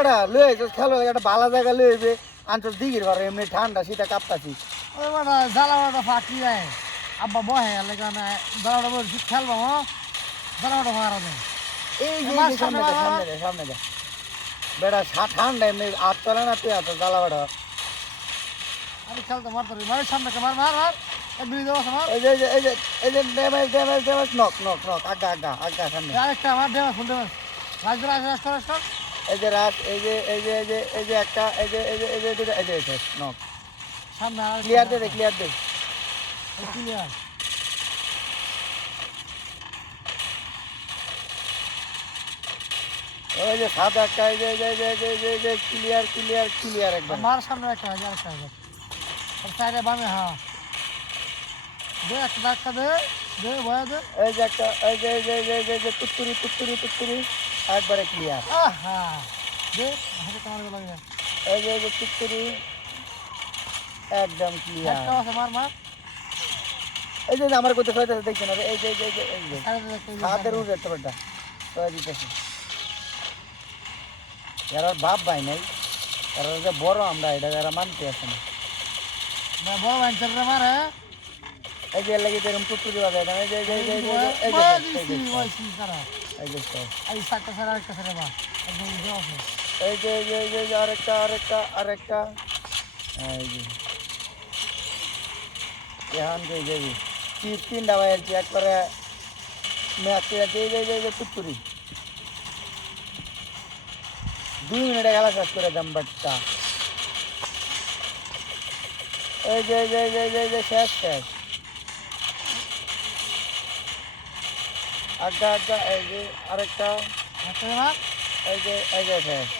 বেটা লয়ে যাস খেলো একটা ভালো জায়গা লয়ে যাবে আনছস দিঘির ঘরে এমনি ঠান্ডা শীতে কাঁপতাছি। ওই বেটা জ্বালা বেটা ফাঁকি যায় আব্বা বহে লেগে না জ্বালাটা বলছি খেলব জ্বালাটা মারা দেয় এই যে সামনে দে। সামনে দে সামনে দে। সা- ঠান্ডা এমনি হাত চলে না তুই এত জ্বালা বেটা আমি খেলতে মারতে মারের সামনে মার মার মার। মার। নক নক নক আগা আগা আগা সামনে। আরেকটা আমার ফুল রাজ রাজ রাজ এই যে রাত এই যে এই যে এই যে এই যে একটা এই যে এই যে এই যে দুটো- এই যে যে নক সামনে আর ক্লিয়ার দে ক্লিয়ার দে ক্লিয়ার ওই যে সাদা একটা এই যে এই যে এই যে এই যে ক্লিয়ার ক্লিয়ার ক্লিয়ার একদম আমার সামনে একটা আছে আরেকটা আছে আর সাইডে বামে হ্যাঁ দে একটা ধাক্কা দে দে ভয়া দে এই যে একটা এই যে এই যে এই যে এই যে এই যে তুত্তুরি তুত্তুরি তুত্তুরি একবারে ক্লিয়ার আহা দে হাতে কামার গলা লাগে এই যে এই যে তুত্তুরি একদম ক্লিয়ার একটা আছে মার মার এই যে আমার কোথায় হয়তো দেখছেন না এই যে এই যে এই যে এই যে সাইডে দেখতে হাতের উঠে একটা বেটা সবাই দিতেছে এরা ভাব ভাই নাই এরা যে বড় আমরা এটা এরা মানতে আসে না বড় ভাইঞ্চার রে মার হ্যাঁ এই যে লাগি এরকম টুকটুকি বাজে না এই যে এই যে এই যে এই যে এই যে বয়া এই যে দিছি ওইছি তারা এই যে এই সাইডটা সাইড আরেকটা সাইডে বা একদম দেওয়া আছে এই যে এই যে এই যে এই যে আরেকটা আরেকটা আরেকটা এই যে এখন যে যে তিন তিনটা বাইরছি একবারে ম্যাচ আছে এই যে এই যে এই যে টুকটুরি দুই মিনিটে খেলা শেষ করে দাম বাটটা এই যে এই যে এই যে এই যে এই যে শেষ শেষ আগা আগা এই যে আরেকটা। একটা মার এই যে এই যে।